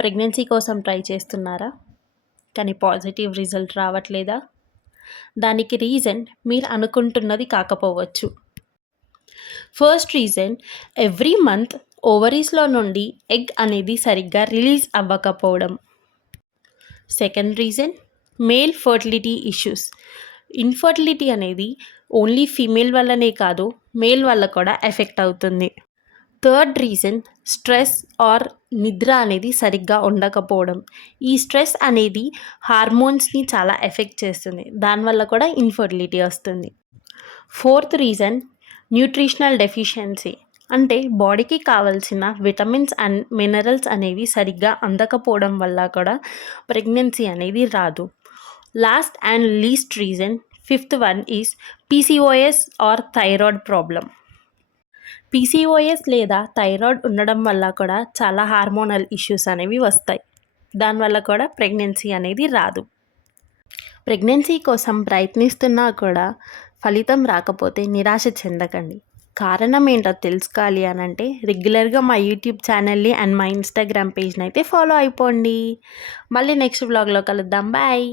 Pregnancy కోసం try చేస్తున్నారా? కానీ పాజిటివ్ రిజల్ట్ రావట్లేదా? దానికి రీజన్ మీరు అనుకుంటున్నది కాకపోవచ్చు. ఫస్ట్ రీజన్, ఎవ్రీ మంత్ ఓవరీస్లో నుండి ఎగ్ అనేది సరిగ్గా రిలీజ్ అవ్వకపోవడం. Second reason, male fertility issues. Infertility అనేది ఓన్లీ ఫీమేల్ వల్లనే కాదు, మేల్ వల్ల కూడా ఎఫెక్ట్ అవుతుంది. థర్డ్ రీజన్, స్ట్రెస్ ఆర్ నిద్ర అనేది సరిగ్గా ఉండకపోవడం. ఈ స్ట్రెస్ అనేది హార్మోన్స్ని చాలా ఎఫెక్ట్ చేస్తుంది, దానివల్ల కూడా ఇన్ఫర్టిలిటీ వస్తుంది. Fourth reason, nutritional deficiency. అంటే బాడీకి కావాల్సిన విటమిన్స్ అండ్ మినరల్స్ అనేవి సరిగ్గా అందకపోవడం వల్ల కూడా ప్రెగ్నెన్సీ అనేది రాదు. Last and least reason, fifth one is PCOS or thyroid problem. PCOS లేదా థైరాయిడ్ ఉండడం వల్ల కూడా చాలా హార్మోనల్ ఇష్యూస్ అనేవి వస్తాయి, దానివల్ల కూడా ప్రెగ్నెన్సీ అనేది రాదు. ప్రెగ్నెన్సీ కోసం ప్రయత్నిస్తున్నా కూడా ఫలితం రాకపోతే నిరాశ చెందకండి. కారణం ఏంటో తెలుసుకోవాలి అని అంటే రెగ్యులర్గా మా యూట్యూబ్ ఛానల్ని అండ్ మా ఇన్స్టాగ్రామ్ పేజ్ని అయితే ఫాలో అయిపోండి. మళ్ళీ నెక్స్ట్ వ్లాగ్లో కలుద్దాం. బాయ్.